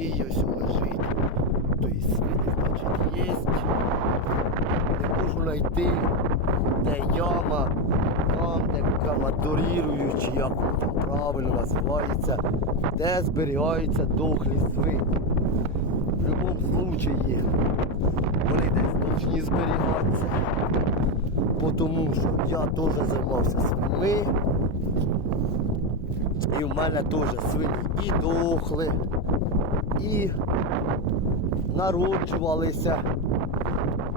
свиней ось лежить. Тобто є. Не можу знайти, де яма, там, де каматорірують, чи як там правильно називається, де зберігаються дохлі свині. В будь-якому випадку вони десь повинні зберігатися. Тому що я теж займався свиньми. І в мене теж свині і дохли, і народжувалися.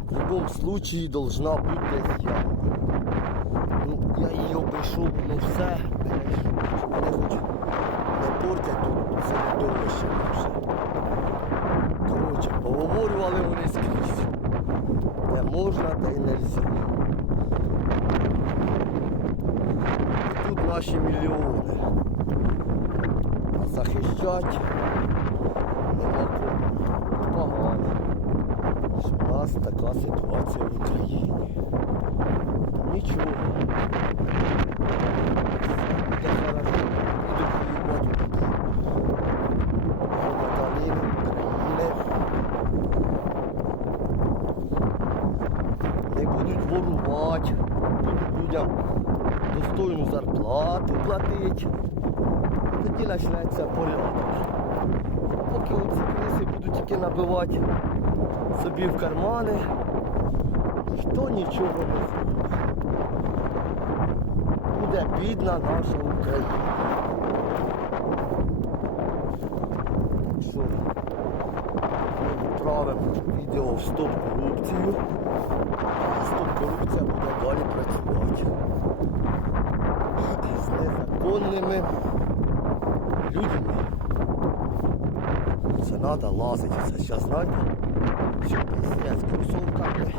В будь-якому випадку должна бути яма. Ну, я її обійшов, ну все. Щоб Вони хоч не портять тут середовище наше. Коротше, поговорювали вони скрізь. Де можна, де й. І тут наші мільйони. Захищать нема кому. Погано. Що в ситуація в Україні. Нічого. Буде хорошо. Буду воювати. України. Не будуть ворувати, будуть людям достойну зарплату платити. Тоді почнеться порядок. Поки оці криси будуть тільки набивати собі в кармани, ніхто нічого не зробить. Буде бідна наша Україна. Ми відправимо відео в стоп корупцію. А стоп корупція буде далі працювати. З незаконними людьми. Це треба лазити. Це зараз знаєте, що пиздец, з кросовками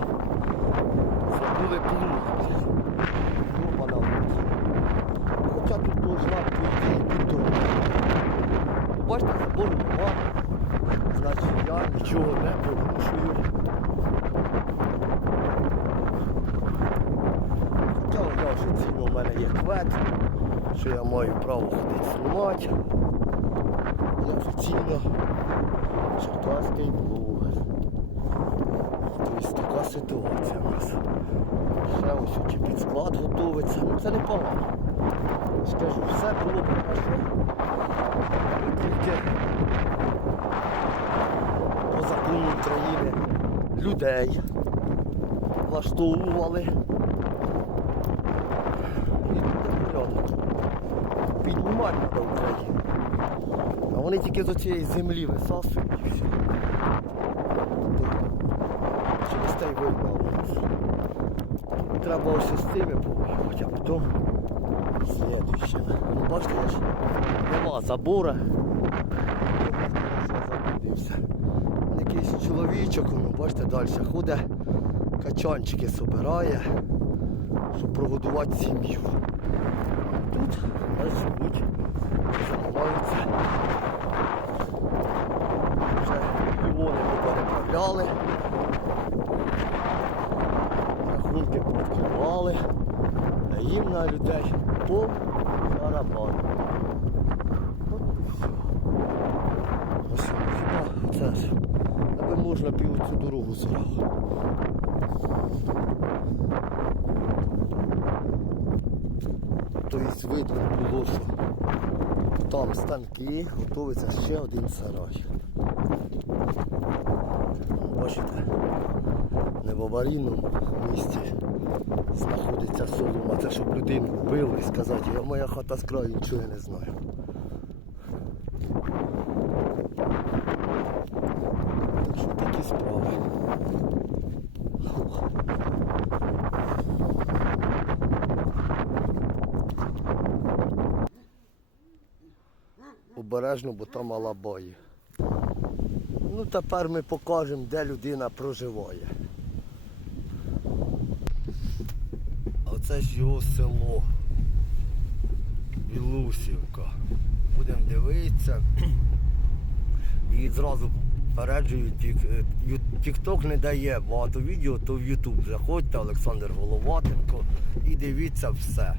забули плуг. Хоча тут должна бути дорога. Бачите, забору нема. Значить я нічого не порушую. Хоча я офіційно в мене є квет, що я маю право ходити знімати. Я офіційно черкаський блогер. Ситуація у нас. Ще ось чи під склад готується. Ну це не погано. Скажу, все було б хорошо. Тільки по закону України людей влаштовували. Піднімати треба Україну. А вони тільки з цієї землі висасують і все. Тобто, Те й у нас. Треба ось з цими повоювати, а потім слідуючими. Ну бачите, я ж нема забора. Все забудився. Якийсь чоловічок, ну бачите, далі ходить, качанчики собирає, щоб прогодувати сім'ю. Тут нас живуть, займаються. Вже мільйони попереправляли. Рахунки пооткривали, а їм на людей по барабану. От і все. Ось хіба це. Аби можна пів цю дорогу зразу. Тобто видно було, що там станки, готується ще один сарай. Бачите, не в аварійному місці знаходиться солома. Це щоб людину вбили і сказати, я моя хата з краю, нічого я не знаю. Так такі справи. Обережно, бо там алабаї. Ну тепер ми покажемо, де людина проживає. Оце ж його село. Білусівка. Будемо дивитися. І зразу попереджую, Тік-Ток не дає багато відео, то в Ютуб заходьте, Олександр Головатенко і дивіться все.